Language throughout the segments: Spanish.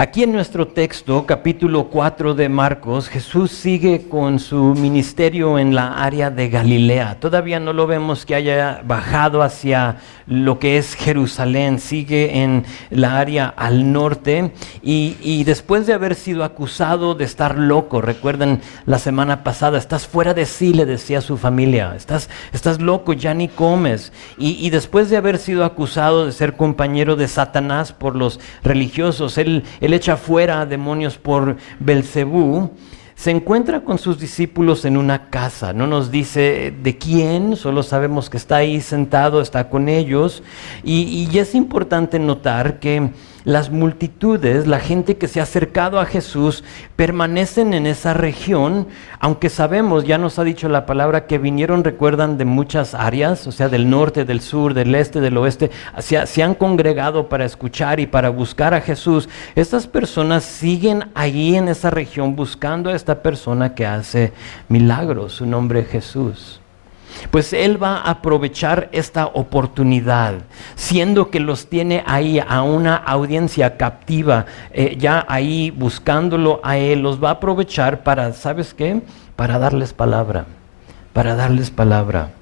Aquí en nuestro texto, capítulo 4 de Marcos, Jesús sigue con su ministerio en la área de Galilea. Todavía no lo vemos que haya bajado hacia lo que es Jerusalén, sigue en la área al norte y después de haber sido acusado de estar loco, recuerdan la semana pasada, estás fuera de sí, le decía a su familia, estás loco, ya ni comes. Y después de haber sido acusado de ser compañero de Satanás por los religiosos, él echa fuera a demonios por Belcebú, se encuentra con sus discípulos en una casa. No nos dice de quién, solo sabemos que está ahí sentado, está con ellos. Y es importante notar que las multitudes, la gente que se ha acercado a Jesús, permanecen en esa región, aunque sabemos, ya nos ha dicho la palabra, que vinieron, recuerdan, de muchas áreas, o sea, del norte, del sur, del este, del oeste, se han congregado para escuchar y para buscar a Jesús. Estas personas siguen ahí en esa región buscando a esta persona que hace milagros, su nombre es Jesús. Pues Él va a aprovechar esta oportunidad, siendo que los tiene ahí a una audiencia captiva, ya ahí buscándolo a Él, los va a aprovechar para, ¿sabes qué? Para darles palabra, para darles palabra.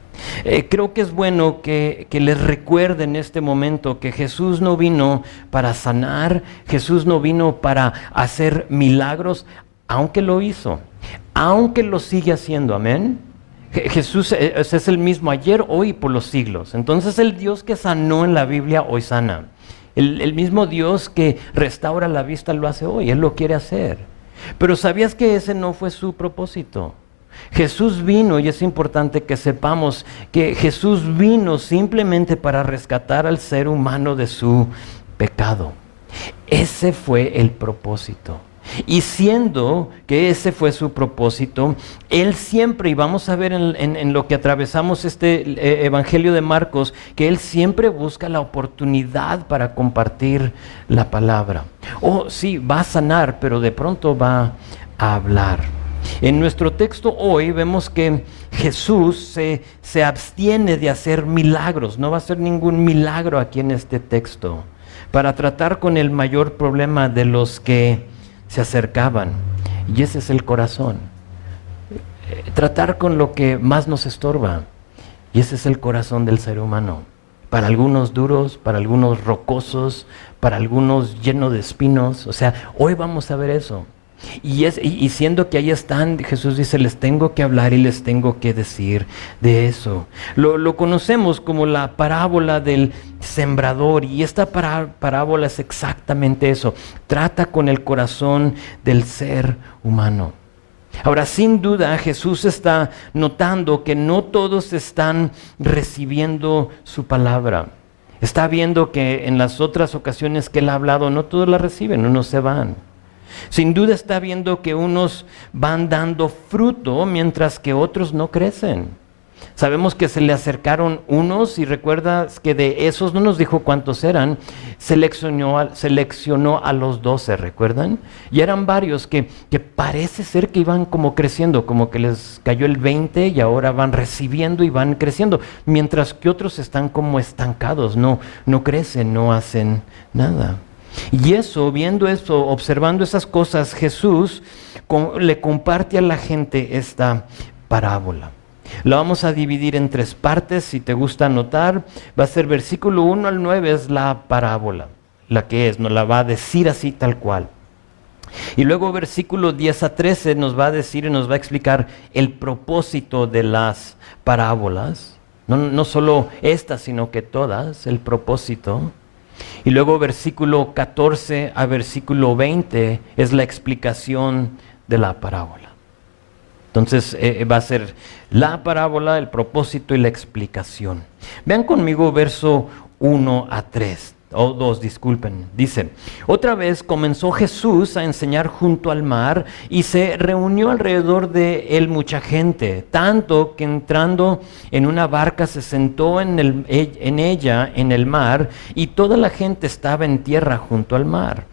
Creo que es bueno que les recuerde en este momento que Jesús no vino para sanar, Jesús no vino para hacer milagros, aunque lo hizo, aunque lo sigue haciendo, amén. Jesús es el mismo ayer, hoy y por los siglos. Entonces el Dios que sanó en la Biblia hoy sana. El mismo Dios que restaura la vista lo hace hoy, Él lo quiere hacer. Pero ¿sabías que ese no fue su propósito? Jesús vino, y es importante que sepamos que Jesús vino simplemente para rescatar al ser humano de su pecado. Ese fue el propósito. Y siendo que ese fue su propósito, Él siempre, y vamos a ver en lo que atravesamos este Evangelio de Marcos, que Él siempre busca la oportunidad para compartir la palabra. Sí, va a sanar, pero de pronto va a hablar. En nuestro texto hoy vemos que Jesús se abstiene de hacer milagros, no va a hacer ningún milagro aquí en este texto, para tratar con el mayor problema de los que se acercaban, y ese es el corazón. Tratar con lo que más nos estorba, y ese es el corazón del ser humano. Para algunos duros, para algunos rocosos, para algunos llenos de espinos. O sea, hoy vamos a ver eso. Y siendo que ahí están, Jesús dice, les tengo que hablar y les tengo que decir de eso. Lo conocemos como la parábola del sembrador, y esta parábola es exactamente eso. Trata con el corazón del ser humano. Ahora, sin duda, Jesús está notando que no todos están recibiendo su palabra. Está viendo que en las otras ocasiones que Él ha hablado, no todos la reciben, unos se van. Sin duda está viendo que unos van dando fruto mientras que otros no crecen. Sabemos que se le acercaron unos, y recuerdas que de esos no nos dijo cuántos eran, seleccionó a los 12, ¿recuerdan? Y eran varios que parece ser que iban como creciendo, como que les cayó el 20 y ahora van recibiendo y van creciendo, mientras que otros están como estancados, no crecen, no hacen nada. Y viendo eso, observando esas cosas, Jesús le comparte a la gente esta parábola. La vamos a dividir en 3 partes, si te gusta anotar. Va a ser versículo 1 al 9 es la parábola, la que es, nos la va a decir así tal cual. Y luego versículo 10 a 13 nos va a decir y nos va a explicar el propósito de las parábolas. No solo esta, sino que todas, el propósito. Y luego versículo 14 a versículo 20 es la explicación de la parábola. Entonces va a ser la parábola, el propósito y la explicación. Vean conmigo verso 1 a 3. O 2, disculpen. Dice: otra vez comenzó Jesús a enseñar junto al mar, y se reunió alrededor de él mucha gente, tanto que entrando en una barca se sentó en ella en el mar, y toda la gente estaba en tierra junto al mar.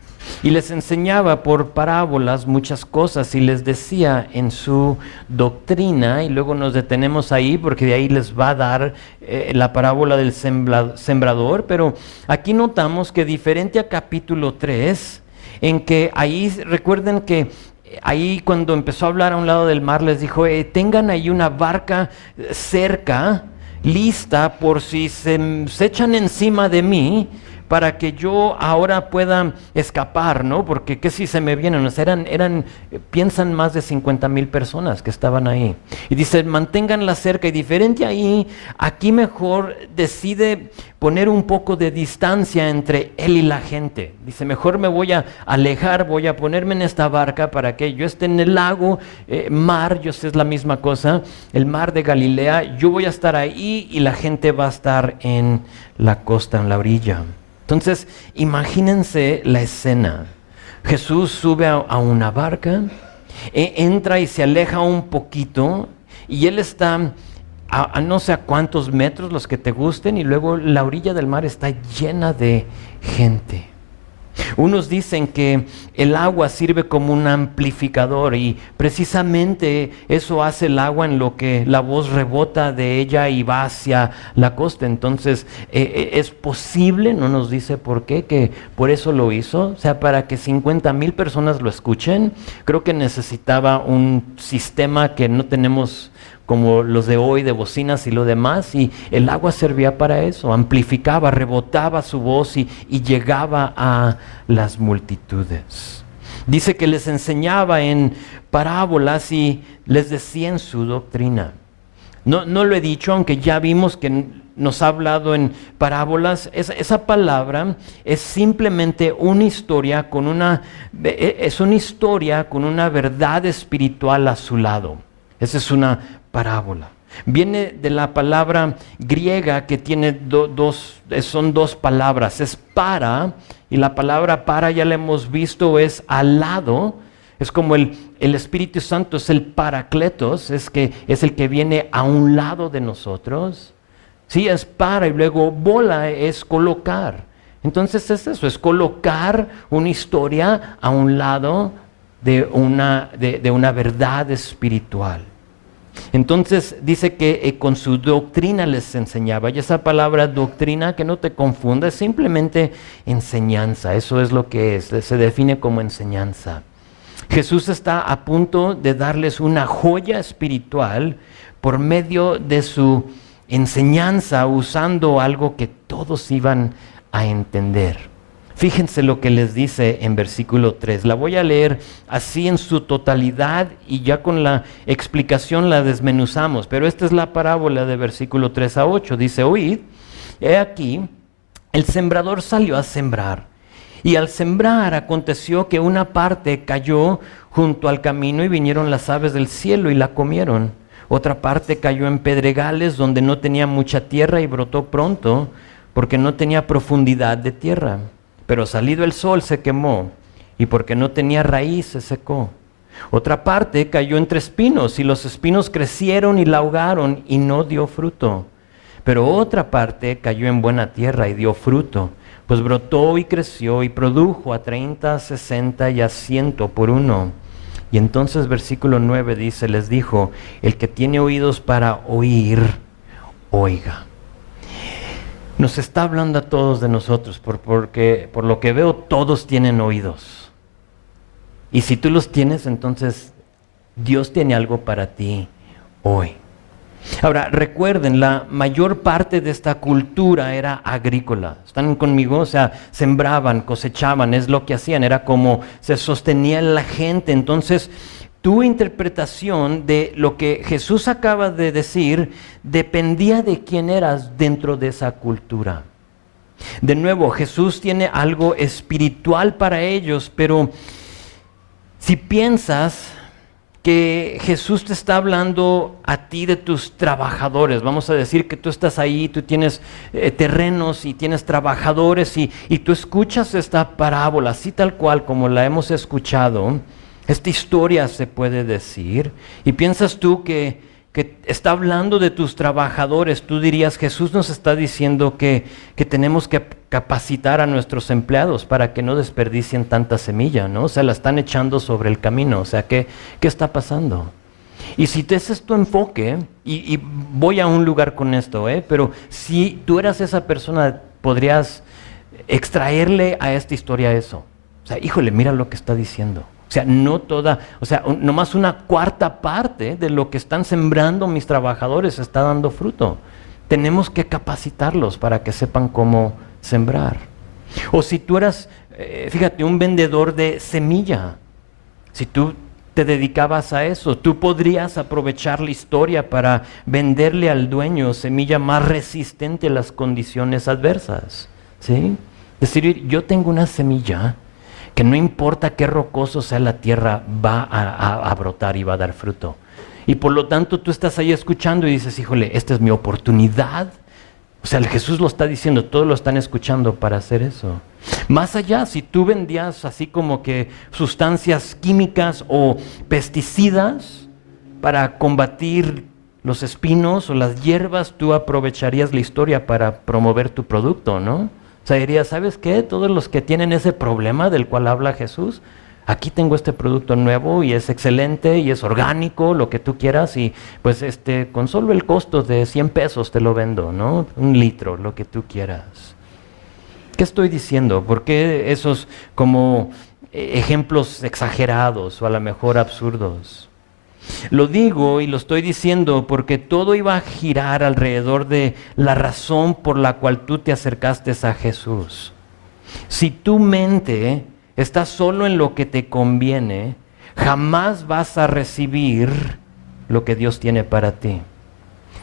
Y les enseñaba por parábolas muchas cosas, y les decía en su doctrina, y luego nos detenemos ahí porque de ahí les va a dar la parábola del sembrador. Pero aquí notamos que diferente a capítulo 3, en que ahí, recuerden que ahí cuando empezó a hablar a un lado del mar les dijo, tengan ahí una barca cerca, lista por si se echan encima de mí, para que yo ahora pueda escapar, ¿no? Porque qué si se me vienen, o sea, piensan más de 50,000 personas que estaban ahí. Y dice, manténganla cerca, y diferente ahí, aquí mejor decide poner un poco de distancia entre él y la gente. Dice, mejor me voy a alejar, voy a ponerme en esta barca para que yo esté en el lago, mar, yo sé es la misma cosa, el mar de Galilea, yo voy a estar ahí y la gente va a estar en la costa, en la orilla. Entonces, imagínense la escena. Jesús sube a una barca, entra y se aleja un poquito, y él está a no sé a cuántos metros, los que te gusten, y luego la orilla del mar está llena de gente. Unos dicen que el agua sirve como un amplificador y precisamente eso hace el agua en lo que la voz rebota de ella y va hacia la costa. Entonces es posible, no nos dice por qué, que por eso lo hizo. O sea, para que 50,000 personas lo escuchen, creo que necesitaba un sistema que no tenemos como los de hoy, de bocinas y lo demás, y el agua servía para eso, amplificaba, rebotaba su voz y llegaba a las multitudes. Dice que les enseñaba en parábolas y les decía en su doctrina. No lo he dicho, aunque ya vimos que nos ha hablado en parábolas. Esa palabra es simplemente una historia con una verdad espiritual a su lado. Esa es una parábola. Viene de la palabra griega que tiene son dos palabras. Es para, y la palabra para ya la hemos visto, es al lado. Es como el Espíritu Santo es el Paracletos, es el que viene a un lado de nosotros. Sí, es para, y luego bola es colocar. Entonces es eso, es colocar una historia a un lado de una verdad espiritual. Entonces dice que con su doctrina les enseñaba, y esa palabra doctrina, que no te confunda, es simplemente enseñanza. Eso es lo que es, se define como enseñanza. Jesús está a punto de darles una joya espiritual por medio de su enseñanza, usando algo que todos iban a entender. Fíjense lo que les dice en versículo 3. La voy a leer así en su totalidad y ya con la explicación la desmenuzamos. Pero esta es la parábola de versículo 3 a 8. Dice, oíd, he aquí, el sembrador salió a sembrar. Y al sembrar aconteció que una parte cayó junto al camino y vinieron las aves del cielo y la comieron. Otra parte cayó en pedregales donde no tenía mucha tierra y brotó pronto porque no tenía profundidad de tierra. Pero salido el sol se quemó, y porque no tenía raíz se secó. Otra parte cayó entre espinos, y los espinos crecieron y la ahogaron, y no dio fruto. Pero otra parte cayó en buena tierra y dio fruto, pues brotó y creció y produjo a 30, 60 y a 100 por uno. Y entonces versículo 9 dice, les dijo, el que tiene oídos para oír, oiga. Nos está hablando a todos de nosotros, porque por lo que veo todos tienen oídos. Y si tú los tienes, entonces Dios tiene algo para ti hoy. Ahora, recuerden, la mayor parte de esta cultura era agrícola. ¿Están conmigo? O sea, sembraban, cosechaban, es lo que hacían, era como se sostenía la gente. Entonces, tu interpretación de lo que Jesús acaba de decir dependía de quién eras dentro de esa cultura. De nuevo, Jesús tiene algo espiritual para ellos, pero si piensas que Jesús te está hablando a ti de tus trabajadores, vamos a decir que tú estás ahí, tú tienes terrenos y tienes trabajadores y tú escuchas esta parábola, así tal cual como la hemos escuchado. Esta historia se puede decir, y piensas tú que está hablando de tus trabajadores. Tú dirías, Jesús nos está diciendo que tenemos que capacitar a nuestros empleados para que no desperdicien tanta semilla, ¿no? O sea, la están echando sobre el camino. O sea, ¿qué está pasando? Y si ese es tu enfoque, y voy a un lugar con esto, pero si tú eras esa persona, podrías extraerle a esta historia eso. O sea, híjole, mira lo que está diciendo. O sea, no toda, o sea, nomás una cuarta parte de lo que están sembrando mis trabajadores está dando fruto. Tenemos que capacitarlos para que sepan cómo sembrar. O si tú eras, fíjate, un vendedor de semilla, si tú te dedicabas a eso, tú podrías aprovechar la historia para venderle al dueño semilla más resistente a las condiciones adversas, ¿sí? Decir, yo tengo una semilla que no importa qué rocoso sea la tierra, va a brotar y va a dar fruto. Y por lo tanto tú estás ahí escuchando y dices, híjole, esta es mi oportunidad. O sea, el Jesús lo está diciendo, todos lo están escuchando para hacer eso. Más allá, si tú vendías así como que sustancias químicas o pesticidas para combatir los espinos o las hierbas, tú aprovecharías la historia para promover tu producto, ¿no? O sea, dirías, ¿sabes qué? Todos los que tienen ese problema del cual habla Jesús, aquí tengo este producto nuevo y es excelente y es orgánico, lo que tú quieras, y pues con solo el costo de 100 pesos te lo vendo, ¿no? 1 litro, lo que tú quieras. ¿Qué estoy diciendo? ¿Por qué esos como ejemplos exagerados o a lo mejor absurdos? Lo digo y lo estoy diciendo porque todo iba a girar alrededor de la razón por la cual tú te acercaste a Jesús. Si tu mente está solo en lo que te conviene, jamás vas a recibir lo que Dios tiene para ti.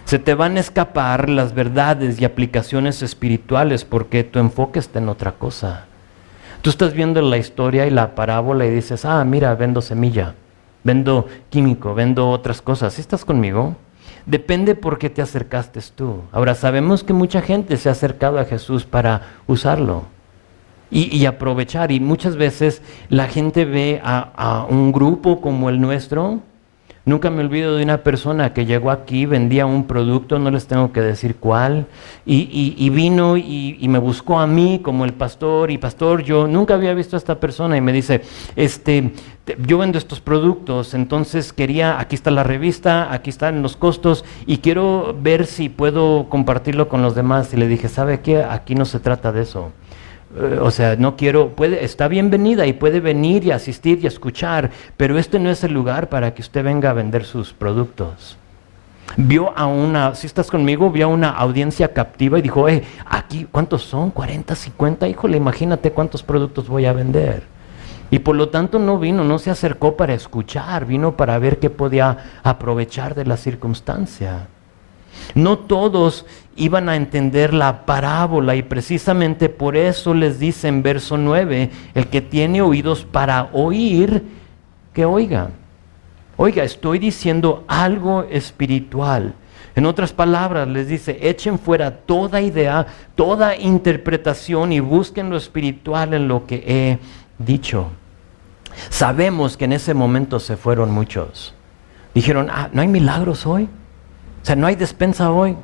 Se te van a escapar las verdades y aplicaciones espirituales porque tu enfoque está en otra cosa. Tú estás viendo la historia y la parábola y dices, mira, vendo semilla, vendo químico, vendo otras cosas. ¿Sí estás conmigo? Depende por qué te acercaste tú. Ahora, sabemos que mucha gente se ha acercado a Jesús para usarlo y aprovechar. Y muchas veces la gente ve a un grupo como el nuestro. Nunca me olvido de una persona que llegó aquí, vendía un producto, no les tengo que decir cuál, y vino y me buscó a mí como el pastor, y pastor, yo nunca había visto a esta persona, y me dice, yo vendo estos productos, entonces aquí está la revista, aquí están los costos, y quiero ver si puedo compartirlo con los demás. Y le dije, ¿sabe qué? Aquí no se trata de eso. O sea, no quiero, está bienvenida y puede venir y asistir y escuchar, pero este no es el lugar para que usted venga a vender sus productos. Si estás conmigo, vio a una audiencia captiva y dijo, aquí, ¿cuántos son? 40, 50, híjole, imagínate cuántos productos voy a vender. Y por lo tanto no se acercó para escuchar, vino para ver qué podía aprovechar de la circunstancia. No todos iban a entender la parábola y precisamente por eso les dice en verso 9, el que tiene oídos para oír, que oiga. Oiga, estoy diciendo algo espiritual. En otras palabras, les dice, echen fuera toda idea, toda interpretación y busquen lo espiritual en lo que he dicho. Sabemos que en ese momento se fueron muchos. Dijeron, ¿no hay milagros hoy? O sea, ¿no hay despensa hoy?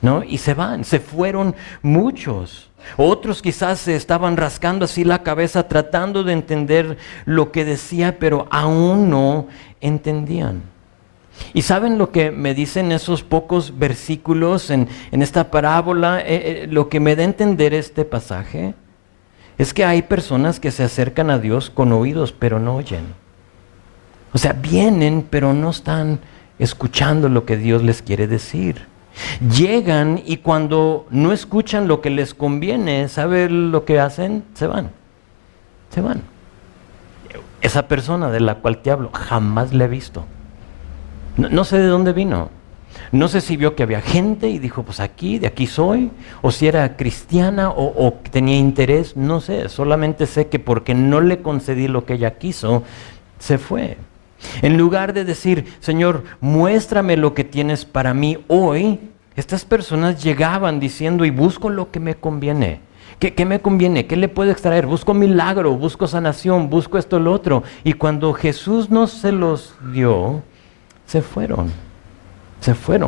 ¿No? Y se fueron muchos. Otros quizás se estaban rascando así la cabeza tratando de entender lo que decía, pero aún no entendían. ¿Y saben lo que me dicen esos pocos versículos en esta parábola? Lo que me da a entender este pasaje es que hay personas que se acercan a Dios con oídos, pero no oyen. O sea, vienen, pero no están escuchando lo que Dios les quiere decir. Llegan y cuando no escuchan lo que les conviene, ¿saben lo que hacen? Se van. Esa persona de la cual te hablo, jamás la he visto. No sé de dónde vino. No sé si vio que había gente y dijo, pues de aquí soy, o si era cristiana o tenía interés, no sé. Solamente sé que porque no le concedí lo que ella quiso, se fue. En lugar de decir, Señor, muéstrame lo que tienes para mí hoy, estas personas llegaban diciendo, y busco lo que me conviene. ¿Qué me conviene? ¿Qué le puedo extraer? Busco milagro, busco sanación, busco esto, lo otro. Y cuando Jesús no se los dio, se fueron.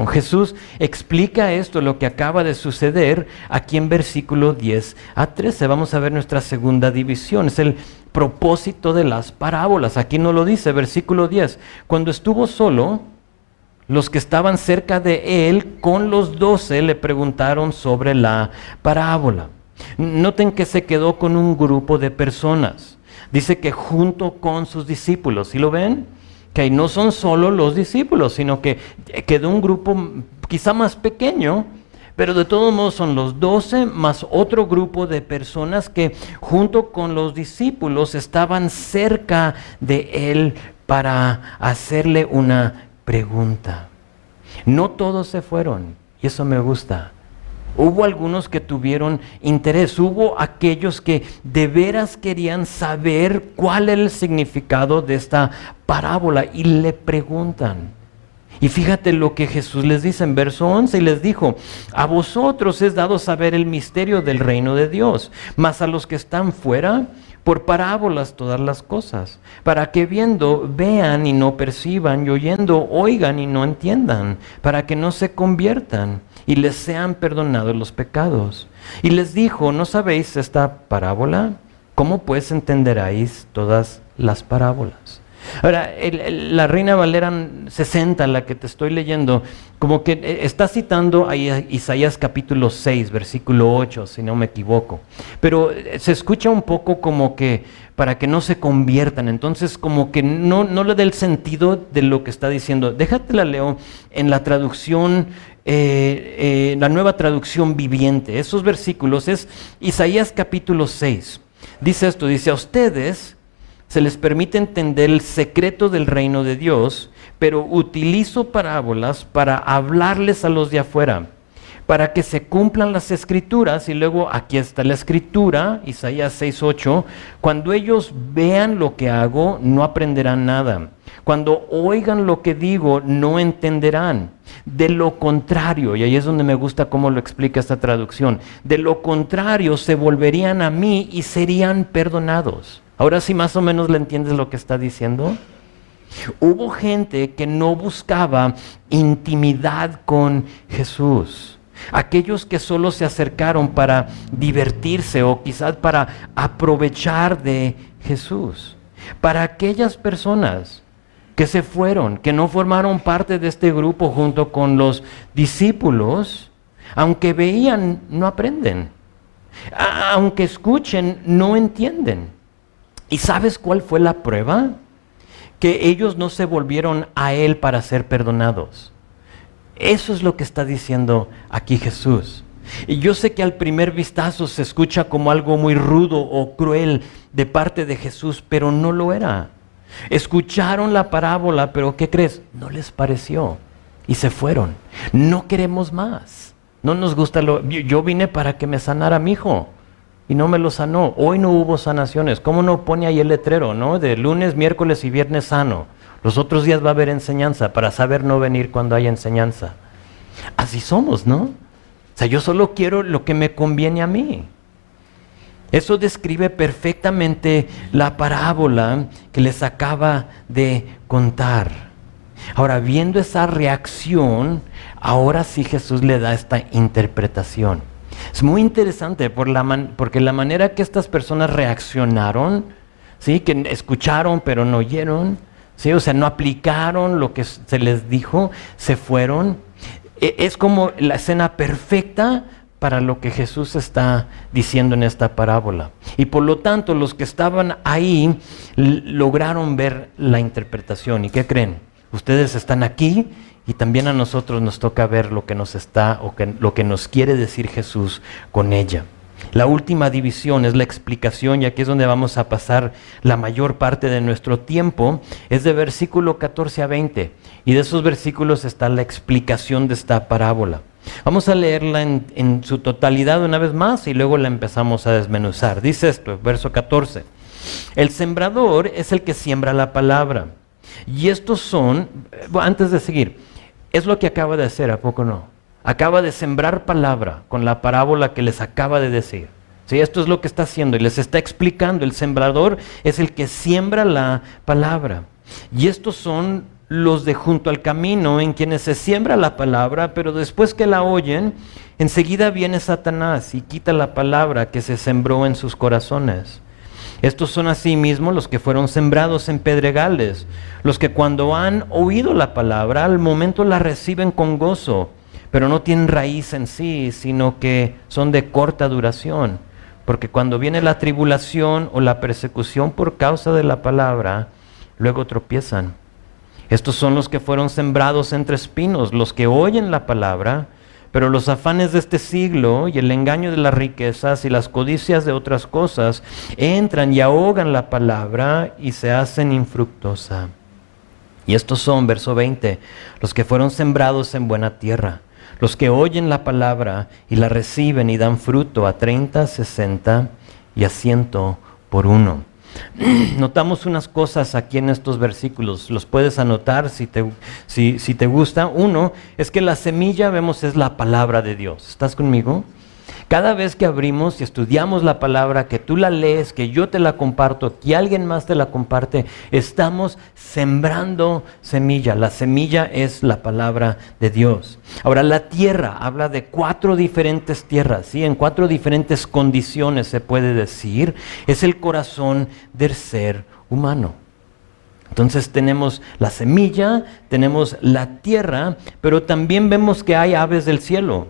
Jesús explica esto, lo que acaba de suceder, aquí en versículo 10 a 13. Vamos a ver nuestra segunda división. Es el propósito de las parábolas. Aquí no lo dice, versículo 10. Cuando estuvo solo, los que estaban cerca de él con los 12 le preguntaron sobre la parábola. Noten que se quedó con un grupo de personas. Dice que junto con sus discípulos. ¿Sí lo ven? Que no son solo los discípulos, sino que quedó un grupo quizá más pequeño, pero de todos modos son los 12 más otro grupo de personas que junto con los discípulos estaban cerca de él para hacerle una pregunta. No todos se fueron, y eso me gusta. Hubo algunos que tuvieron interés, hubo aquellos que de veras querían saber cuál es el significado de esta parábola y le preguntan. Y fíjate lo que Jesús les dice en verso 11, y les dijo: a vosotros es dado saber el misterio del reino de Dios, mas a los que están fuera, por parábolas todas las cosas, para que viendo vean y no perciban, y oyendo oigan y no entiendan, para que no se conviertan y les sean perdonados los pecados. Y les dijo: ¿no sabéis esta parábola? ¿Cómo pues entenderéis todas las parábolas? Ahora, la Reina Valera 60, la que te estoy leyendo, como que está citando a Isaías capítulo 6, versículo 8, si no me equivoco. Pero se escucha un poco como que para que no se conviertan. Entonces, como que no le da el sentido de lo que está diciendo. Déjate la leo en la traducción, la nueva traducción viviente. Esos versículos es Isaías capítulo 6. Dice esto, dice: a ustedes se les permite entender el secreto del reino de Dios, pero utilizo parábolas para hablarles a los de afuera, para que se cumplan las escrituras. Y luego aquí está la escritura, Isaías 6:8, cuando ellos vean lo que hago, no aprenderán nada. Cuando oigan lo que digo, no entenderán. De lo contrario, y ahí es donde me gusta cómo lo explica esta traducción, de lo contrario se volverían a mí y serían perdonados. Ahora sí más o menos le entiendes lo que está diciendo. Hubo gente que no buscaba intimidad con Jesús. Aquellos que solo se acercaron para divertirse o quizás para aprovechar de Jesús. Para aquellas personas que se fueron, que no formaron parte de este grupo junto con los discípulos, aunque veían, no aprenden. Aunque escuchen, no entienden. ¿Y sabes cuál fue la prueba? Que ellos no se volvieron a Él para ser perdonados. Eso es lo que está diciendo aquí Jesús. Y yo sé que al primer vistazo se escucha como algo muy rudo o cruel de parte de Jesús, pero no lo era. Escucharon la parábola, pero ¿qué crees? No les pareció y se fueron. No queremos más. No nos gusta yo vine para que me sanara mi hijo y no me lo sanó. Hoy no hubo sanaciones. ¿Cómo no pone ahí el letrero, no? De lunes, miércoles y viernes sano. Los otros días va a haber enseñanza para saber no venir cuando hay enseñanza. Así somos, ¿no? O sea, yo solo quiero lo que me conviene a mí. Eso describe perfectamente la parábola que les acaba de contar. Ahora, viendo esa reacción, ahora sí Jesús le da esta interpretación. Es muy interesante porque la manera que estas personas reaccionaron, ¿sí? Que escucharon pero no oyeron, ¿sí? O sea, no aplicaron lo que se les dijo, se fueron. Es como la escena perfecta para lo que Jesús está diciendo en esta parábola. Y por lo tanto, los que estaban ahí lograron ver la interpretación. ¿Y qué creen? Ustedes están aquí y también a nosotros nos toca ver lo que nos está lo que nos quiere decir Jesús con ella. La última división es la explicación, y aquí es donde vamos a pasar la mayor parte de nuestro tiempo. Es de versículo 14 a 20, y de esos versículos está la explicación de esta parábola. Vamos a leerla en su totalidad una vez más y luego la empezamos a desmenuzar. Dice esto, verso 14. El sembrador es el que siembra la palabra. Y estos son, antes de seguir, es lo que acaba de hacer, ¿a poco no? Acaba de sembrar palabra con la parábola que les acaba de decir. ¿Sí? Esto es lo que está haciendo y les está explicando. El sembrador es el que siembra la palabra. Y estos son los de junto al camino, en quienes se siembra la palabra, pero después que la oyen, enseguida viene Satanás y quita la palabra que se sembró en sus corazones. Estos son asimismo los que fueron sembrados en pedregales, los que cuando han oído la palabra, al momento la reciben con gozo, pero no tienen raíz en sí, sino que son de corta duración. Porque cuando viene la tribulación o la persecución por causa de la palabra, luego tropiezan. Estos son los que fueron sembrados entre espinos, los que oyen la palabra, pero los afanes de este siglo y el engaño de las riquezas y las codicias de otras cosas entran y ahogan la palabra y se hacen infructuosa. Y estos son, verso 20, los que fueron sembrados en buena tierra, los que oyen la palabra y la reciben y dan fruto a 30, 60 y a 100 por uno. Notamos unas cosas aquí en estos versículos, los puedes anotar si te gusta. Uno es que la semilla, vemos, es la palabra de Dios. ¿Estás conmigo? Cada vez que abrimos y estudiamos la palabra, que tú la lees, que yo te la comparto, que alguien más te la comparte, estamos sembrando semilla. La semilla es la palabra de Dios. Ahora, la tierra habla de 4 diferentes tierras, ¿sí? En 4 diferentes condiciones se puede decir. Es el corazón del ser humano. Entonces tenemos la semilla, tenemos la tierra, pero también vemos que hay aves del cielo.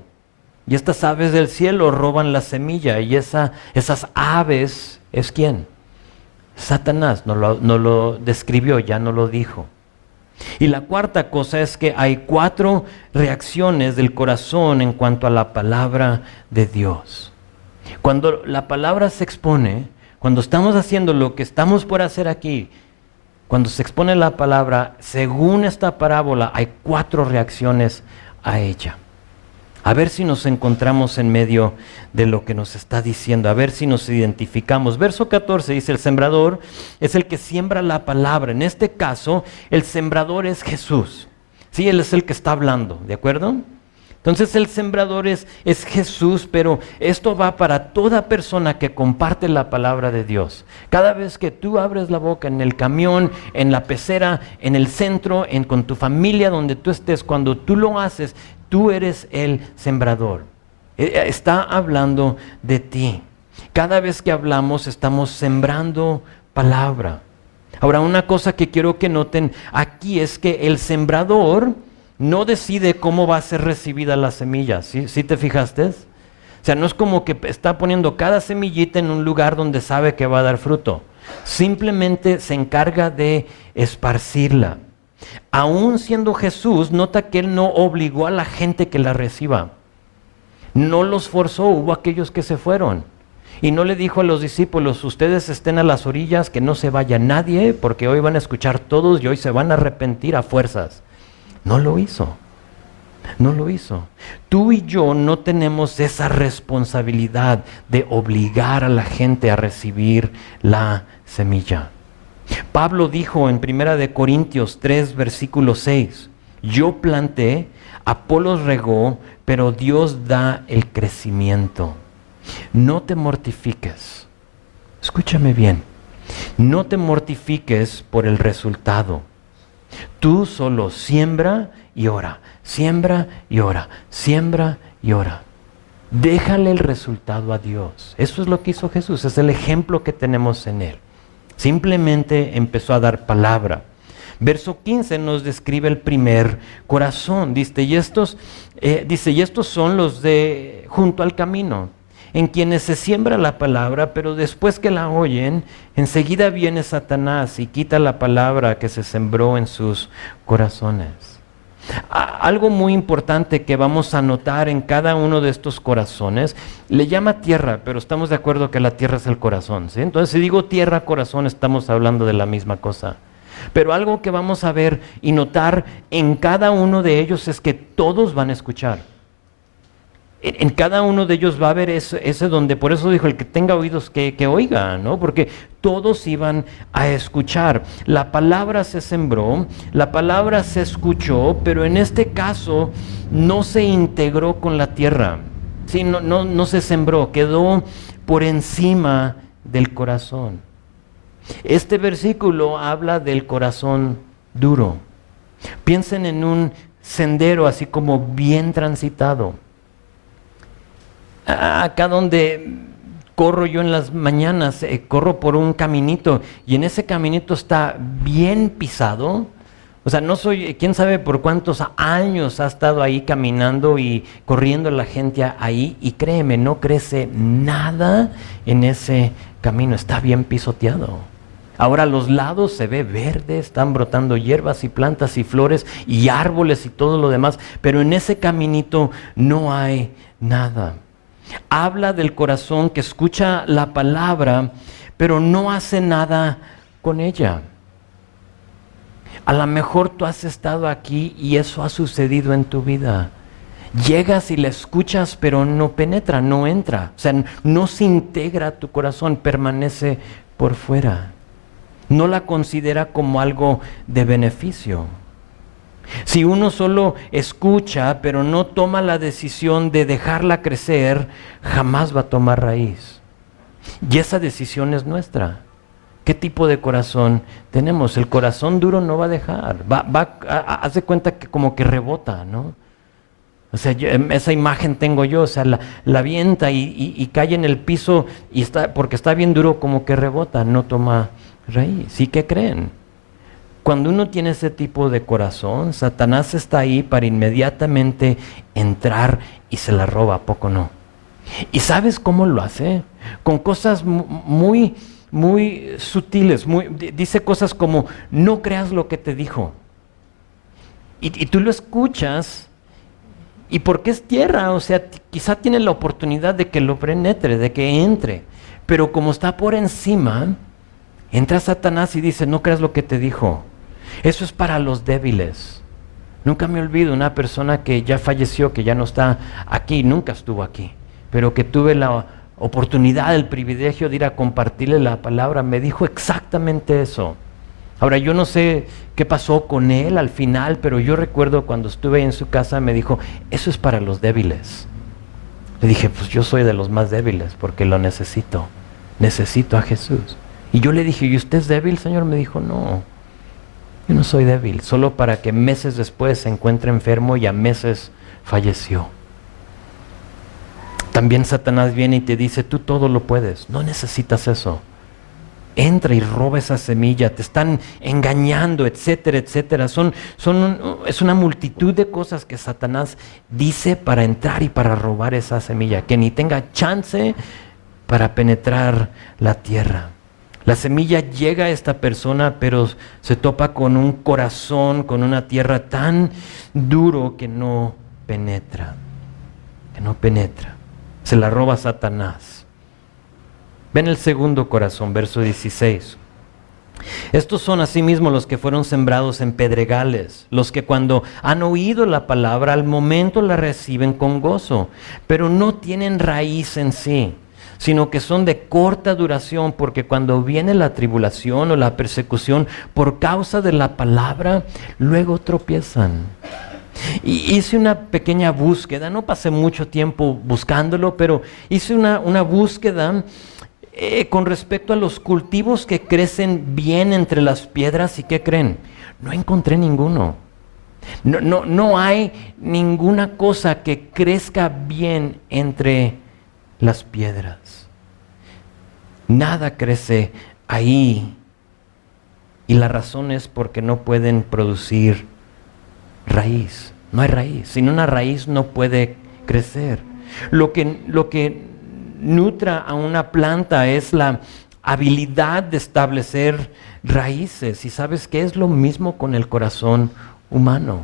Y estas aves del cielo roban la semilla. Y esas aves, ¿es quién? Satanás. No lo describió, ya no lo dijo. Y la cuarta cosa es que hay 4 reacciones del corazón en cuanto a la palabra de Dios. Cuando la palabra se expone, cuando estamos haciendo lo que estamos por hacer aquí, cuando se expone la palabra, según esta parábola, hay 4 reacciones a ella. A ver si nos encontramos en medio de lo que nos está diciendo, a ver si nos identificamos. Verso 14 dice, el sembrador es el que siembra la palabra. En este caso, el sembrador es Jesús. Sí, Él es el que está hablando, ¿de acuerdo? Entonces el sembrador es Jesús, pero esto va para toda persona que comparte la palabra de Dios. Cada vez que tú abres la boca en el camión, en la pecera, en el centro, con tu familia, donde tú estés, cuando tú lo haces, tú eres el sembrador. Está hablando de ti. Cada vez que hablamos estamos sembrando palabra. Ahora, una cosa que quiero que noten aquí es que el sembrador no decide cómo va a ser recibida la semilla. ¿Sí te fijaste? O sea, no es como que está poniendo cada semillita en un lugar donde sabe que va a dar fruto. Simplemente se encarga de esparcirla. Aún siendo Jesús, nota que Él no obligó a la gente que la reciba. No los forzó, hubo aquellos que se fueron. Y no le dijo a los discípulos, ustedes estén a las orillas, que no se vaya nadie, porque hoy van a escuchar todos y hoy se van a arrepentir a fuerzas. No lo hizo. No lo hizo. Tú y yo no tenemos esa responsabilidad de obligar a la gente a recibir la semilla. Pablo dijo en 1 Corintios 3, versículo 6, yo planté, Apolos regó, pero Dios da el crecimiento. No te mortifiques. Escúchame bien. No te mortifiques por el resultado. Tú solo siembra y ora, siembra y ora, siembra y ora. Déjale el resultado a Dios. Eso es lo que hizo Jesús, es el ejemplo que tenemos en Él. Simplemente empezó a dar palabra. Verso 15 nos describe el primer corazón. Dice, y estos son los de junto al camino, en quienes se siembra la palabra, pero después que la oyen, enseguida viene Satanás y quita la palabra que se sembró en sus corazones. Algo muy importante que vamos a notar en cada uno de estos corazones, le llama tierra, pero estamos de acuerdo que la tierra es el corazón, ¿sí? Entonces, si digo tierra, corazón, estamos hablando de la misma cosa. Pero algo que vamos a ver y notar en cada uno de ellos es que todos van a escuchar. En cada uno de ellos va a haber ese donde, por eso dijo, el que tenga oídos que oiga, ¿no? Porque todos iban a escuchar. La palabra se sembró, la palabra se escuchó, pero en este caso no se integró con la tierra. Sí, no se sembró, quedó por encima del corazón. Este versículo habla del corazón duro. Piensen en un sendero así como bien transitado. Acá donde corro yo en las mañanas, corro por un caminito y en ese caminito está bien pisado, O sea, no soy, quién sabe por cuántos años ha estado ahí caminando y corriendo la gente ahí, y créeme, no crece nada en ese camino, está bien pisoteado. Ahora a los lados se ve verde, están brotando hierbas y plantas y flores y árboles y todo lo demás, pero en ese caminito no hay nada. Habla del corazón que escucha la palabra, pero no hace nada con ella. A lo mejor tú has estado aquí y eso ha sucedido en tu vida. Llegas y la escuchas, pero no penetra, no entra. O sea, no se integra a tu corazón, permanece por fuera. No la considera como algo de beneficio. Si uno solo escucha, pero no toma la decisión de dejarla crecer, jamás va a tomar raíz. Y esa decisión es nuestra. ¿Qué tipo de corazón tenemos? El corazón duro no va a dejar. Haz de cuenta que como que rebota, ¿no? O sea, esa imagen tengo yo, o sea, la avienta y cae en el piso y porque está bien duro, como que rebota, no toma raíz. ¿Y qué creen? Cuando uno tiene ese tipo de corazón, Satanás está ahí para inmediatamente entrar y se la roba, ¿a poco no? ¿Y sabes cómo lo hace? Con cosas muy sutiles, dice cosas como, no creas lo que te dijo. Y tú lo escuchas, y porque es tierra, o sea, quizá tiene la oportunidad de que lo penetre, de que entre, pero como está por encima, entra Satanás y dice, no creas lo que te dijo. Eso es para los débiles. Nunca me olvido una persona que ya falleció, que ya no está aquí, nunca estuvo aquí, pero que tuve la oportunidad, el privilegio de ir a compartirle la palabra, me dijo exactamente eso. Ahora, yo no sé qué pasó con él al final, pero yo recuerdo cuando estuve en su casa, me dijo, eso es para los débiles. Le dije, pues yo soy de los más débiles porque lo necesito a Jesús. Y yo le dije, ¿y usted es débil, Señor? Me dijo, no, yo no soy débil, solo para que meses después se encuentre enfermo y a meses falleció. También Satanás viene y te dice, tú todo lo puedes, no necesitas eso. Entra y roba esa semilla, te están engañando, etcétera, etcétera. Es una multitud de cosas que Satanás dice para entrar y para robar esa semilla, que ni tenga chance para penetrar la tierra. La semilla llega a esta persona, pero se topa con un corazón, con una tierra tan duro que no penetra, Se la roba Satanás. Ven el segundo corazón, verso 16. Estos son asimismo los que fueron sembrados en pedregales, los que cuando han oído la palabra al momento la reciben con gozo, pero no tienen raíz en sí, sino que son de corta duración, porque cuando viene la tribulación o la persecución por causa de la palabra, luego tropiezan. Y hice una pequeña búsqueda, no pasé mucho tiempo buscándolo, pero hice una búsqueda con respecto a los cultivos que crecen bien entre las piedras. ¿Y qué creen? No encontré ninguno. No hay ninguna cosa que crezca bien entre las piedras. Nada crece ahí. Y la razón es porque no pueden producir raíz. No hay raíz. Sin una raíz no puede crecer. Lo que nutra a una planta es la habilidad de establecer raíces. Y sabes que es lo mismo con el corazón humano.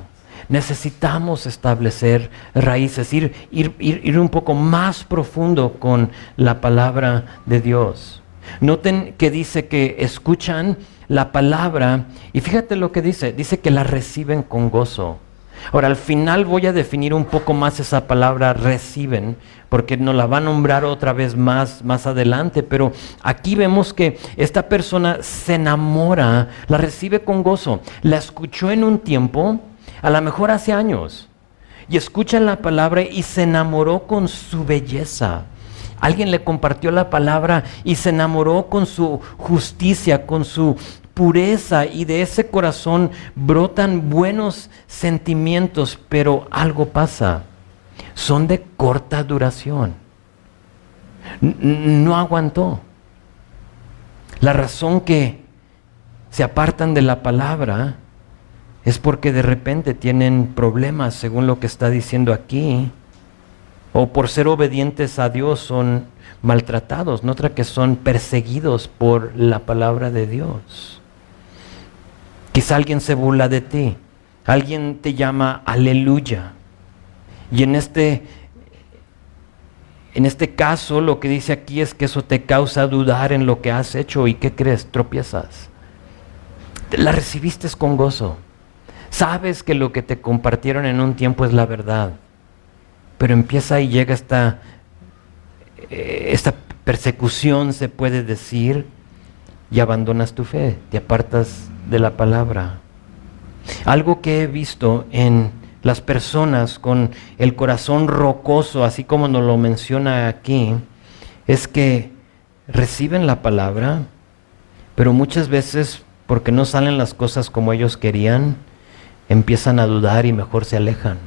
Necesitamos establecer raíces, ir un poco más profundo con la palabra de Dios. Noten que dice que escuchan la palabra y fíjate lo que dice que la reciben con gozo. Ahora, al final voy a definir un poco más esa palabra reciben, porque nos la va a nombrar otra vez más adelante, pero aquí vemos que esta persona se enamora, la recibe con gozo, la escuchó en un tiempo, a lo mejor hace años, y escucha la palabra y se enamoró con su belleza. Alguien le compartió la palabra y se enamoró con su justicia, con su pureza, y de ese corazón brotan buenos sentimientos, pero algo pasa. Son de corta duración. No aguantó. La razón que se apartan de la palabra es porque de repente tienen problemas según lo que está diciendo aquí, o por ser obedientes a Dios son maltratados, no otra que son perseguidos por la palabra de Dios. Quizá alguien se burla de ti, alguien te llama aleluya, y en este caso lo que dice aquí es que eso te causa dudar en lo que has hecho, y ¿qué crees? Tropiezas. La recibiste con gozo. Sabes que lo que te compartieron en un tiempo es la verdad, pero empieza y llega esta persecución, se puede decir, y abandonas tu fe, te apartas de la palabra. Algo que he visto en las personas con el corazón rocoso, así como nos lo menciona aquí, es que reciben la palabra, pero muchas veces, porque no salen las cosas como ellos querían, empiezan a dudar y mejor se alejan.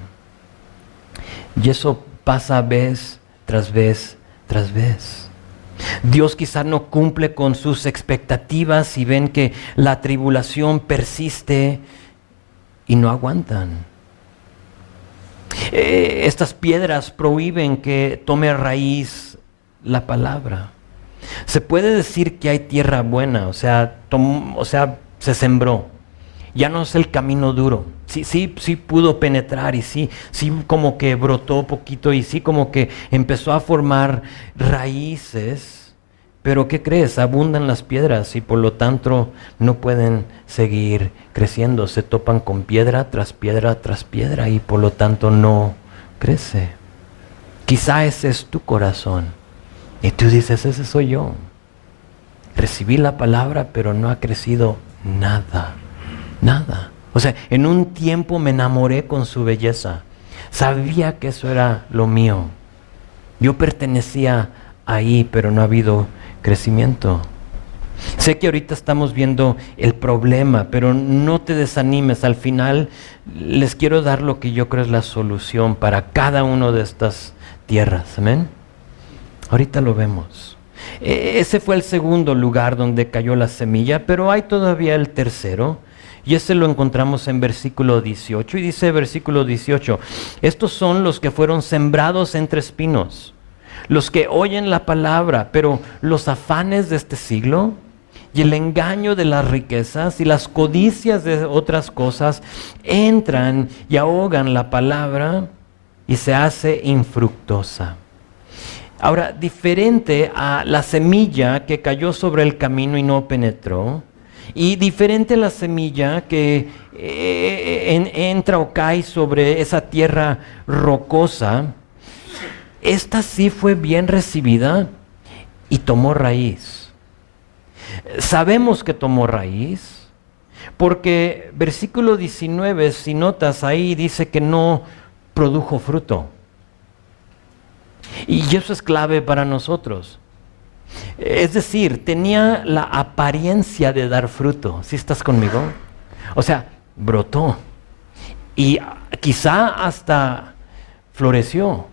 Y eso pasa vez tras vez tras vez. Dios quizá no cumple con sus expectativas y ven que la tribulación persiste y no aguantan. Estas piedras prohíben que tome raíz la palabra. Se puede decir que hay tierra buena, o sea, se sembró. Ya no es el camino duro. Sí pudo penetrar, y sí como que brotó poquito, y sí como que empezó a formar raíces. Pero ¿qué crees? Abundan las piedras y por lo tanto no pueden seguir creciendo. Se topan con piedra tras piedra tras piedra y por lo tanto no crece. Quizá ese es tu corazón y tú dices, ese soy yo. Recibí la palabra pero no ha crecido nada. Nada. O sea, en un tiempo me enamoré con su belleza. Sabía que eso era lo mío. Yo pertenecía ahí, pero no ha habido crecimiento. Sé que ahorita estamos viendo el problema, pero no te desanimes. Al final les quiero dar lo que yo creo es la solución para cada una de estas tierras. Amén. Ahorita lo vemos. Ese fue el segundo lugar donde cayó la semilla, pero hay todavía el tercero. Y ese lo encontramos en versículo 18. Y dice versículo 18, estos son los que fueron sembrados entre espinos, los que oyen la palabra, pero los afanes de este siglo y el engaño de las riquezas y las codicias de otras cosas entran y ahogan la palabra y se hace infructuosa. Ahora, diferente a la semilla que cayó sobre el camino y no penetró, y diferente a la semilla que entra o cae sobre esa tierra rocosa, esta sí fue bien recibida y tomó raíz. Sabemos que tomó raíz porque versículo 19, si notas ahí, dice que no produjo fruto. Y eso es clave para nosotros. Es decir, tenía la apariencia de dar fruto. ¿Sí estás conmigo? O sea, brotó y quizá hasta floreció.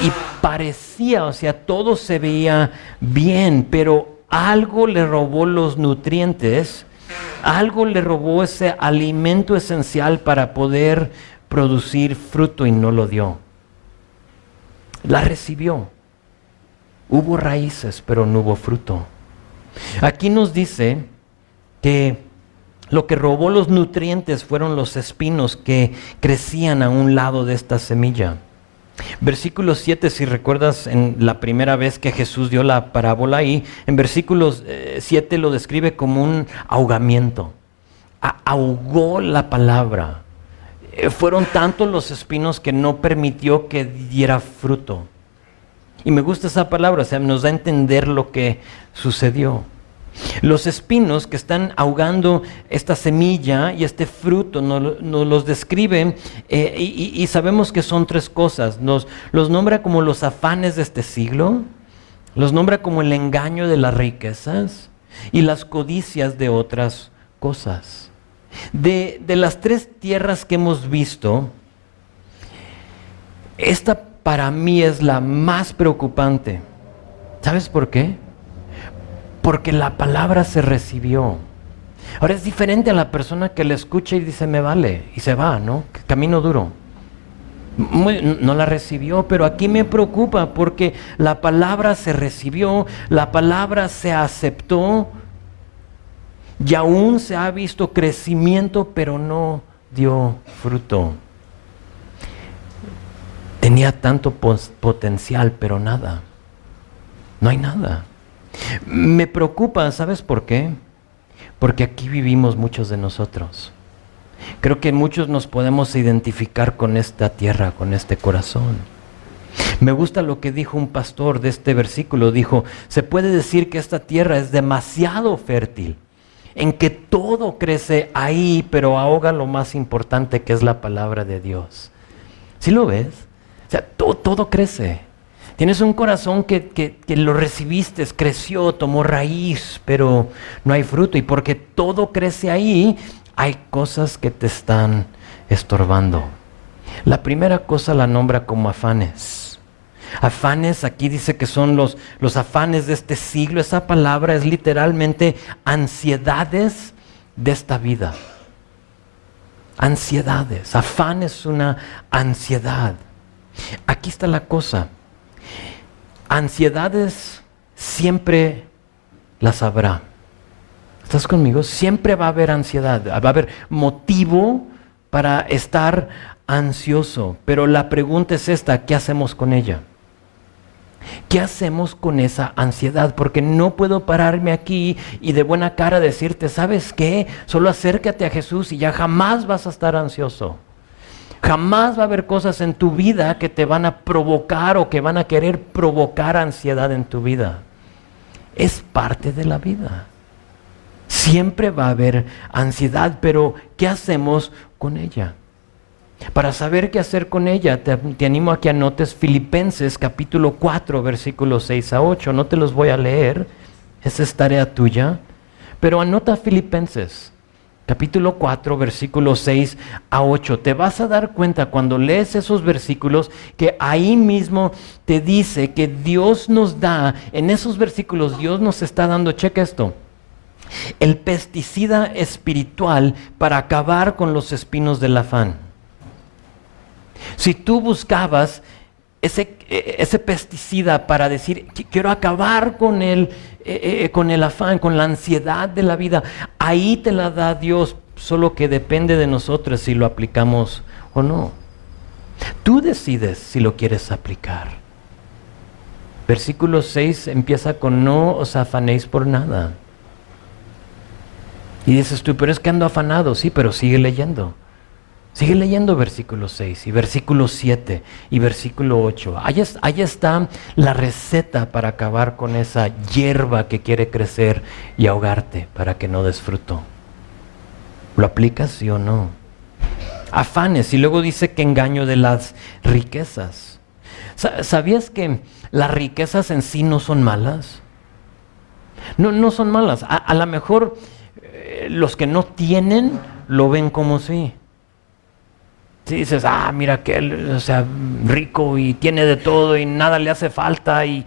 Y parecía, o sea, todo se veía bien, pero algo le robó los nutrientes, algo le robó ese alimento esencial para poder producir fruto y no lo dio. La recibió. Hubo raíces, pero no hubo fruto. Aquí nos dice que lo que robó los nutrientes fueron los espinos que crecían a un lado de esta semilla. Versículo 7, si recuerdas en la primera vez que Jesús dio la parábola ahí, en versículo 7 lo describe como un ahogamiento. Ahogó la palabra. Fueron tantos los espinos que no permitió que diera fruto. Y me gusta esa palabra, o sea, nos da a entender lo que sucedió. Los espinos que están ahogando esta semilla y este fruto nos los describen y sabemos que son tres cosas. Los nombra como los afanes de este siglo, los nombra como el engaño de las riquezas y las codicias de otras cosas. De las tres tierras que hemos visto, esta para mí es la más preocupante. ¿Sabes por qué? Porque la palabra se recibió. Ahora es diferente a la persona que le escucha y dice me vale y se va, ¿no? Camino duro. No la recibió, pero aquí me preocupa porque la palabra se recibió, la palabra se aceptó y aún se ha visto crecimiento, pero no dio fruto. Tenía tanto potencial, pero nada. No hay nada. Me preocupa, ¿sabes por qué? Porque aquí vivimos muchos de nosotros. Creo que muchos nos podemos identificar con esta tierra, con este corazón. Me gusta lo que dijo un pastor de este versículo. Dijo, se puede decir que esta tierra es demasiado fértil, en que todo crece ahí, pero ahoga lo más importante que es la palabra de Dios. ¿Sí lo ves? O sea, todo crece. Tienes un corazón que lo recibiste, creció, tomó raíz, pero no hay fruto. Y porque todo crece ahí, hay cosas que te están estorbando. La primera cosa la nombra como afanes. Afanes, aquí dice que son los afanes de este siglo. Esa palabra es literalmente ansiedades de esta vida. Ansiedades. Afán es una ansiedad. Aquí está la cosa. Ansiedades siempre las habrá. ¿Estás conmigo? Siempre va a haber ansiedad, va a haber motivo para estar ansioso. Pero la pregunta es esta, ¿qué hacemos con ella? ¿Qué hacemos con esa ansiedad? Porque no puedo pararme aquí y de buena cara decirte, ¿sabes qué? Solo acércate a Jesús y ya jamás vas a estar ansioso. Jamás va a haber cosas en tu vida que te van a provocar o que van a querer provocar ansiedad en tu vida. Es parte de la vida. Siempre va a haber ansiedad, pero ¿qué hacemos con ella? Para saber qué hacer con ella, te animo a que anotes Filipenses capítulo 4, versículos 6 a 8. No te los voy a leer, esa es tarea tuya, pero anota Filipenses capítulo 4, versículos 6 a 8. Te vas a dar cuenta cuando lees esos versículos que ahí mismo te dice que Dios nos da, en esos versículos Dios nos está dando, checa esto, el pesticida espiritual para acabar con los espinos del afán. Si tú buscabas ese pesticida para decir, quiero acabar con el afán, con la ansiedad de la vida, ahí te la da Dios, solo que depende de nosotros si lo aplicamos o no. Tú decides si lo quieres aplicar. Versículo 6 empieza con no os afanéis por nada. Y dices tú, pero es que ando afanado. Sí, pero sigue leyendo. Sigue leyendo versículo 6 y versículo 7 y versículo 8. Ahí está la receta para acabar con esa hierba que quiere crecer y ahogarte para que no des fruto. ¿Lo aplicas, sí o no? Afanes. Y luego dice que engaño de las riquezas. ¿Sabías que las riquezas en sí no son malas? No son malas. A lo mejor los que no tienen lo ven como sí. Si dices, mira aquel, o sea, rico y tiene de todo y nada le hace falta y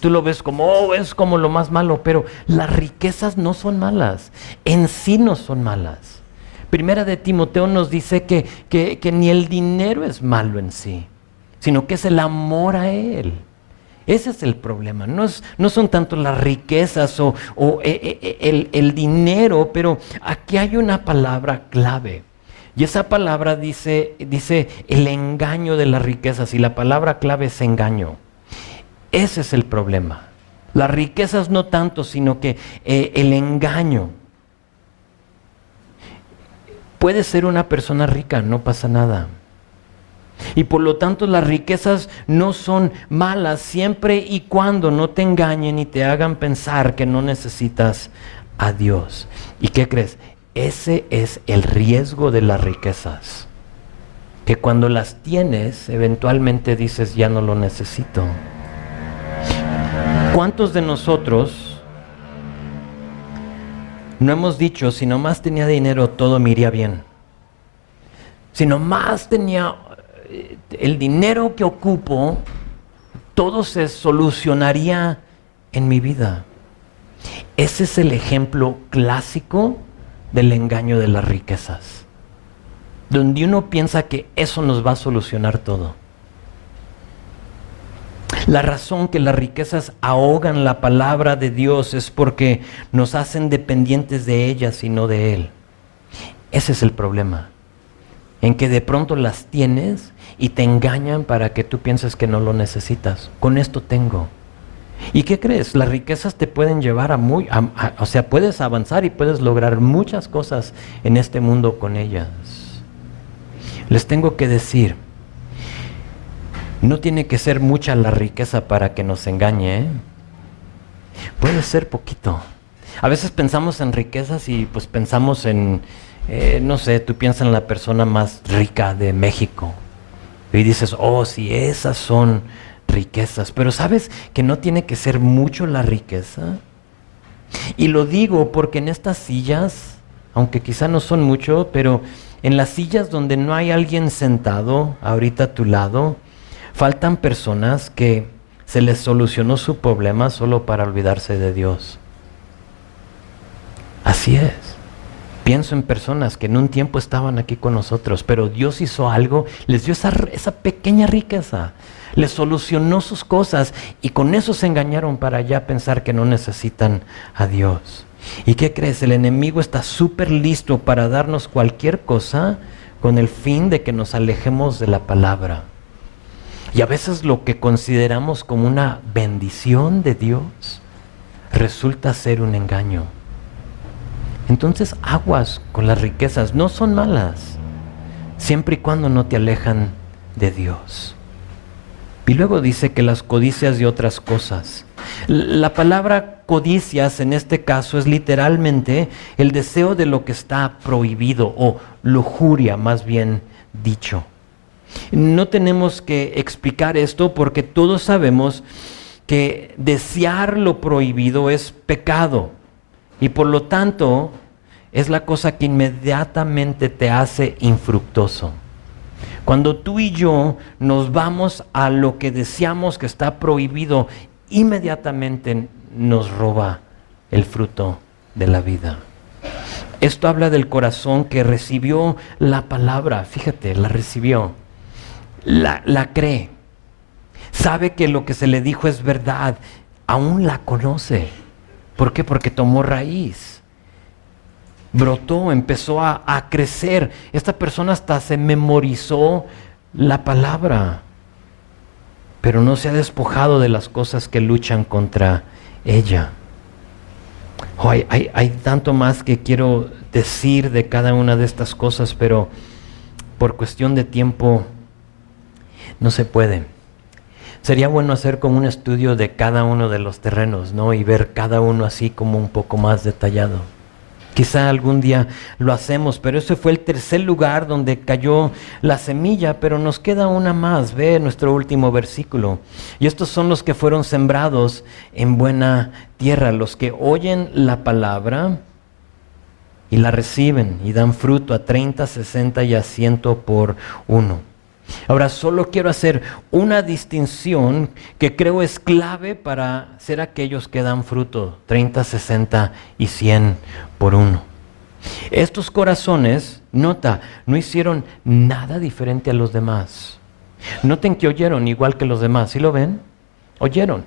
tú lo ves como, es como lo más malo, pero las riquezas no son malas, en sí no son malas. Primera de Timoteo nos dice que ni el dinero es malo en sí, sino que es el amor a Él. Ese es el problema, no son tanto las riquezas o el dinero, pero aquí hay una palabra clave. Y esa palabra dice el engaño de las riquezas, y la palabra clave es engaño. Ese es el problema. Las riquezas no tanto, sino que el engaño. Puede ser una persona rica, no pasa nada. Y por lo tanto las riquezas no son malas siempre y cuando no te engañen y te hagan pensar que no necesitas a Dios. ¿Y qué crees? Ese es el riesgo de las riquezas, que cuando las tienes, eventualmente dices, ya no lo necesito. ¿Cuántos de nosotros no hemos dicho, si nomás tenía dinero, todo me iría bien? Si nomás tenía el dinero que ocupo, todo se solucionaría en mi vida. Ese es el ejemplo clásico del engaño de las riquezas, donde uno piensa que eso nos va a solucionar todo. La razón que las riquezas ahogan la palabra de Dios es porque nos hacen dependientes de ellas y no de Él. Ese es el problema, en que de pronto las tienes y te engañan para que tú pienses que no lo necesitas. Con esto tengo. ¿Y qué crees? Las riquezas te pueden llevar o sea, puedes avanzar y puedes lograr muchas cosas en este mundo con ellas. Les tengo que decir, no tiene que ser mucha la riqueza para que nos engañe, ¿eh? Puede ser poquito. A veces pensamos en riquezas y pues pensamos en, no sé, tú piensas en la persona más rica de México y dices, oh, sí, esas son riquezas. Pero ¿sabes que no tiene que ser mucho la riqueza? Y lo digo porque en estas sillas, aunque quizá no son mucho, pero en las sillas donde no hay alguien sentado ahorita a tu lado, faltan personas que se les solucionó su problema solo para olvidarse de Dios. Así es. Pienso en personas que en un tiempo estaban aquí con nosotros, pero Dios hizo algo, les dio esa pequeña riqueza, les solucionó sus cosas y con eso se engañaron para ya pensar que no necesitan a Dios. ¿Y qué crees? El enemigo está súper listo para darnos cualquier cosa con el fin de que nos alejemos de la palabra. Y a veces lo que consideramos como una bendición de Dios resulta ser un engaño. Entonces aguas con las riquezas, no son malas, siempre y cuando no te alejan de Dios. Y luego dice que las codicias de otras cosas. La palabra codicias en este caso es literalmente el deseo de lo que está prohibido o lujuria más bien dicho. No tenemos que explicar esto porque todos sabemos que desear lo prohibido es pecado y por lo tanto es la cosa que inmediatamente te hace infructuoso. Cuando tú y yo nos vamos a lo que deseamos que está prohibido, inmediatamente nos roba el fruto de la vida. Esto habla del corazón que recibió la palabra, fíjate, la recibió. La cree, sabe que lo que se le dijo es verdad, aún la conoce. ¿Por qué? Porque tomó raíz, brotó, empezó a crecer. Esta persona hasta se memorizó la palabra, pero no se ha despojado de las cosas que luchan contra ella. Oh, hay tanto más que quiero decir de cada una de estas cosas, pero por cuestión de tiempo no se puede. Sería bueno hacer como un estudio de cada uno de los terrenos, ¿no? Y ver cada uno así como un poco más detallado. Quizá algún día lo hacemos, pero ese fue el tercer lugar donde cayó la semilla, pero nos queda una más. Ve nuestro último versículo. Y estos son los que fueron sembrados en buena tierra, los que oyen la palabra y la reciben y dan fruto a 30, 60 y a 100 por uno. Ahora solo quiero hacer una distinción que creo es clave para ser aquellos que dan fruto, 30, 60 y 100 por uno. Estos corazones, nota, no hicieron nada diferente a los demás. Noten que oyeron igual que los demás, ¿sí lo ven? Oyeron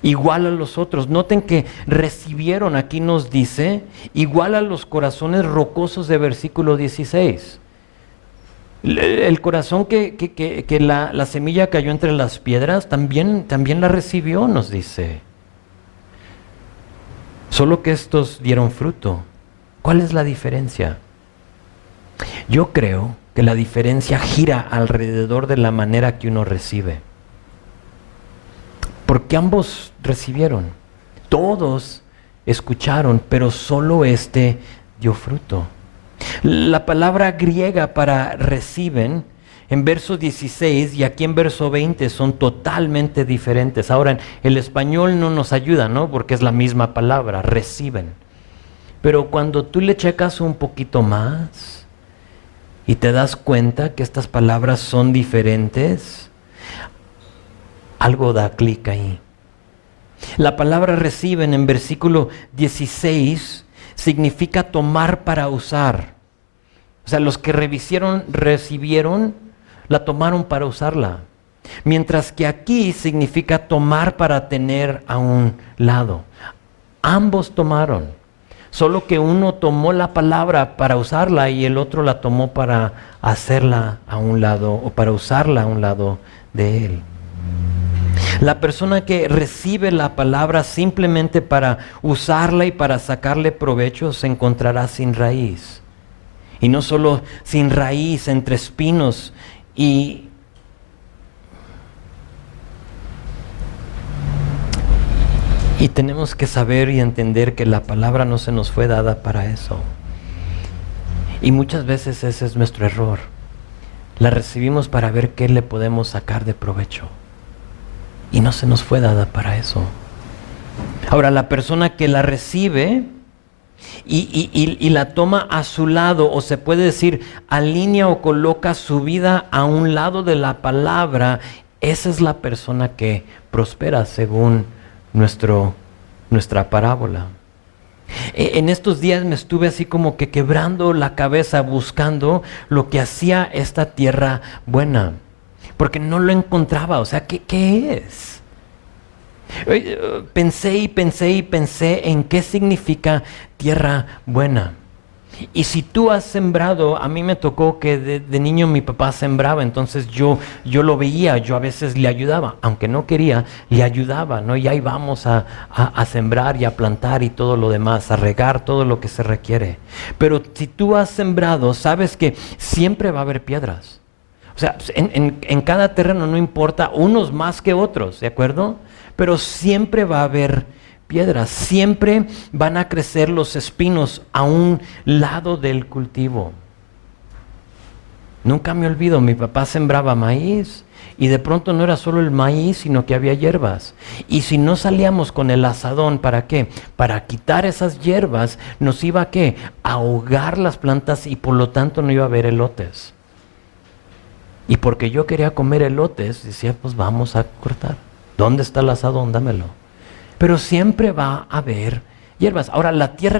igual a los otros. Noten que recibieron, aquí nos dice, igual a los corazones rocosos de versículo 16. El corazón que la semilla cayó entre las piedras, también la recibió, nos dice. Solo que estos dieron fruto. ¿Cuál es la diferencia? Yo creo que la diferencia gira alrededor de la manera que uno recibe. Porque ambos recibieron. Todos escucharon, pero solo este dio fruto. La palabra griega para reciben en verso 16 y aquí en verso 20 son totalmente diferentes. Ahora, el español no nos ayuda, ¿no? Porque es la misma palabra, reciben. Pero cuando tú le checas un poquito más y te das cuenta que estas palabras son diferentes, algo da clic ahí. La palabra reciben en versículo 16 significa tomar para usar. O sea, los que recibieron, la tomaron para usarla. Mientras que aquí significa tomar para tener a un lado. Ambos tomaron. Solo que uno tomó la palabra para usarla y el otro la tomó para hacerla a un lado o para usarla a un lado de él. La persona que recibe la palabra simplemente para usarla y para sacarle provecho se encontrará sin raíz. Y no solo sin raíz, entre espinos y tenemos que saber y entender que la palabra no se nos fue dada para eso. Y muchas veces ese es nuestro error. La recibimos para ver qué le podemos sacar de provecho. Y no se nos fue dada para eso. Ahora, la persona que la recibe y la toma a su lado, o se puede decir, alinea o coloca su vida a un lado de la palabra, esa es la persona que prospera según nuestra parábola. En estos días me estuve así como que quebrando la cabeza buscando lo que hacía esta tierra buena, porque no lo encontraba. O sea, ¿qué es? Pensé en qué significa tierra buena. Y si tú has sembrado, a mí me tocó que de niño mi papá sembraba, entonces yo lo veía, yo a veces le ayudaba, aunque no quería, le ayudaba, ¿no? Y ahí vamos a sembrar y a plantar y todo lo demás, a regar todo lo que se requiere. Pero si tú has sembrado, sabes que siempre va a haber piedras. O sea, en cada terreno no importa, unos más que otros, ¿de acuerdo? Pero siempre va a haber piedras, siempre van a crecer los espinos a un lado del cultivo. Nunca me olvido, mi papá sembraba maíz y de pronto no era solo el maíz, sino que había hierbas. Y si no salíamos con el azadón, ¿para qué? Para quitar esas hierbas, nos iba a ¿qué? A ahogar las plantas y por lo tanto no iba a haber elotes. Y porque yo quería comer elotes, decía, pues vamos a cortar. ¿Dónde está el azadón? Dámelo. Pero siempre va a haber hierbas. Ahora, la tierra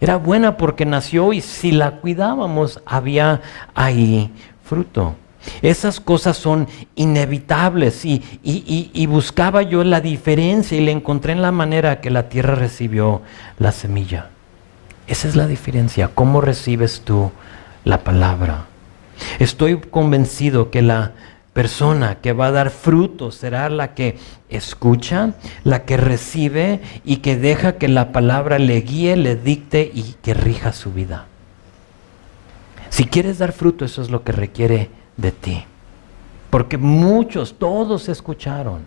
era buena porque nació y si la cuidábamos había ahí fruto. Esas cosas son inevitables y buscaba yo la diferencia y la encontré en la manera que la tierra recibió la semilla. Esa es la diferencia, cómo recibes tú la palabra. Estoy convencido que la persona que va a dar fruto será la que escucha, la que recibe y que deja que la palabra le guíe, le dicte y que rija su vida. Si quieres dar fruto, eso es lo que requiere de ti. Porque todos escucharon.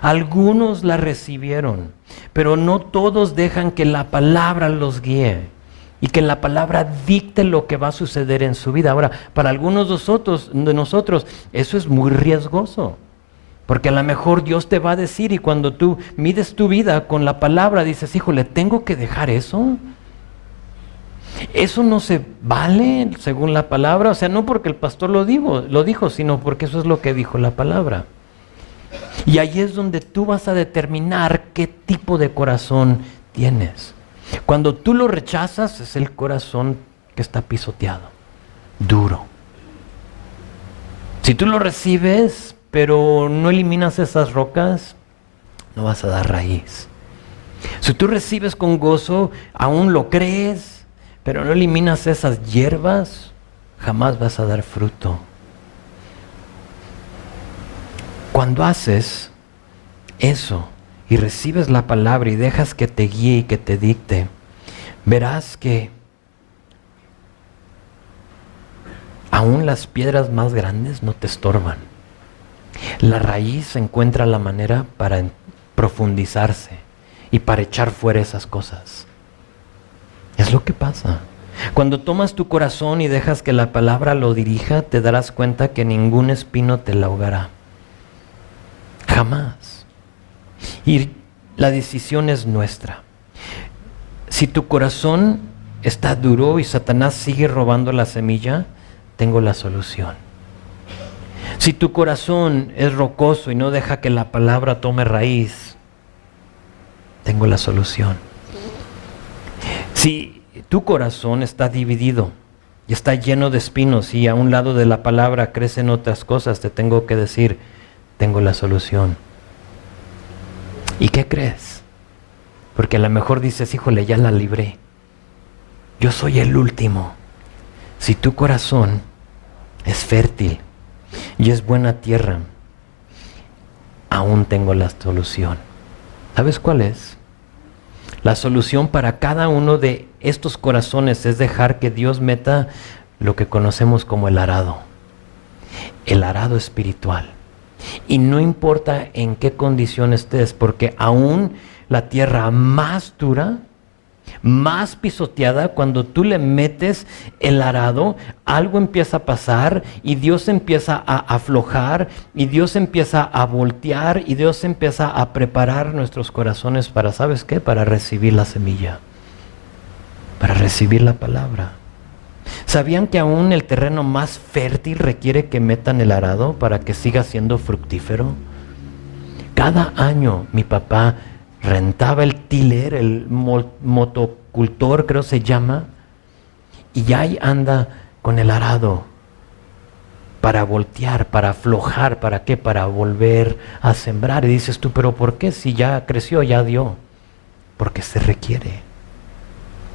Algunos la recibieron, pero no todos dejan que la palabra los guíe. Y que la palabra dicte lo que va a suceder en su vida. Ahora, para algunos de nosotros, eso es muy riesgoso. Porque a lo mejor Dios te va a decir y cuando tú mides tu vida con la palabra, dices, híjole, ¿tengo que dejar eso? Eso no se vale según la palabra. O sea, no porque el pastor lo dijo, sino porque eso es lo que dijo la palabra. Y ahí es donde tú vas a determinar qué tipo de corazón tienes. Cuando tú lo rechazas, es el corazón que está pisoteado, duro. Si tú lo recibes, pero no eliminas esas rocas, no vas a dar raíz. Si tú recibes con gozo, aún lo crees, pero no eliminas esas hierbas, jamás vas a dar fruto. Cuando haces eso, y recibes la palabra y dejas que te guíe y que te dicte, verás que aún las piedras más grandes no te estorban. La raíz encuentra la manera para profundizarse y para echar fuera esas cosas. Es lo que pasa. Cuando tomas tu corazón y dejas que la palabra lo dirija, te darás cuenta que ningún espino te la ahogará. Jamás. Y la decisión es nuestra. Si tu corazón está duro y Satanás sigue robando la semilla, tengo la solución. Si tu corazón es rocoso y no deja que la palabra tome raíz, tengo la solución. Si tu corazón está dividido y está lleno de espinos y a un lado de la palabra crecen otras cosas, te tengo que decir, tengo la solución. ¿Y qué crees? Porque a lo mejor dices, híjole, ya la libré. Yo soy el último. Si tu corazón es fértil y es buena tierra, aún tengo la solución. ¿Sabes cuál es? La solución para cada uno de estos corazones es dejar que Dios meta lo que conocemos como el arado espiritual. Y no importa en qué condición estés, porque aún la tierra más dura, más pisoteada, cuando tú le metes el arado, algo empieza a pasar y Dios empieza a aflojar y Dios empieza a voltear y Dios empieza a preparar nuestros corazones para, ¿sabes qué? Para recibir la semilla, para recibir la palabra. ¿Sabían que aún el terreno más fértil requiere que metan el arado para que siga siendo fructífero? Cada año mi papá rentaba el tiller, el motocultor creo se llama, y ya ahí anda con el arado para voltear, para aflojar, ¿para qué? Para volver a sembrar. Y dices tú, ¿pero por qué? Si ya creció, ya dio. Porque se requiere.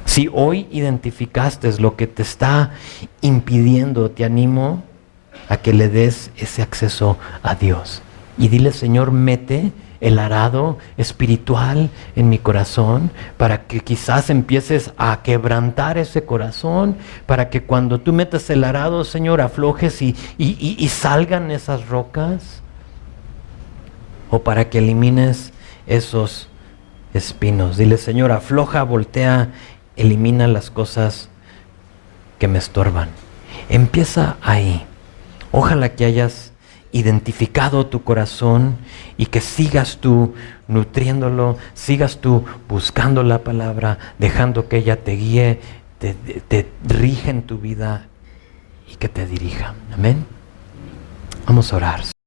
Si hoy identificaste lo que te está impidiendo, te animo a que le des ese acceso a Dios. Y dile, Señor, mete el arado espiritual en mi corazón para que quizás empieces a quebrantar ese corazón, para que cuando tú metas el arado, Señor, aflojes y salgan esas rocas, o para que elimines esos espinos. Dile, Señor, afloja, voltea, elimina las cosas que me estorban. Empieza ahí. Ojalá que hayas identificado tu corazón y que sigas tú nutriéndolo, sigas tú buscando la palabra, dejando que ella te guíe, te rija en tu vida y que te dirija. Amén. Vamos a orar.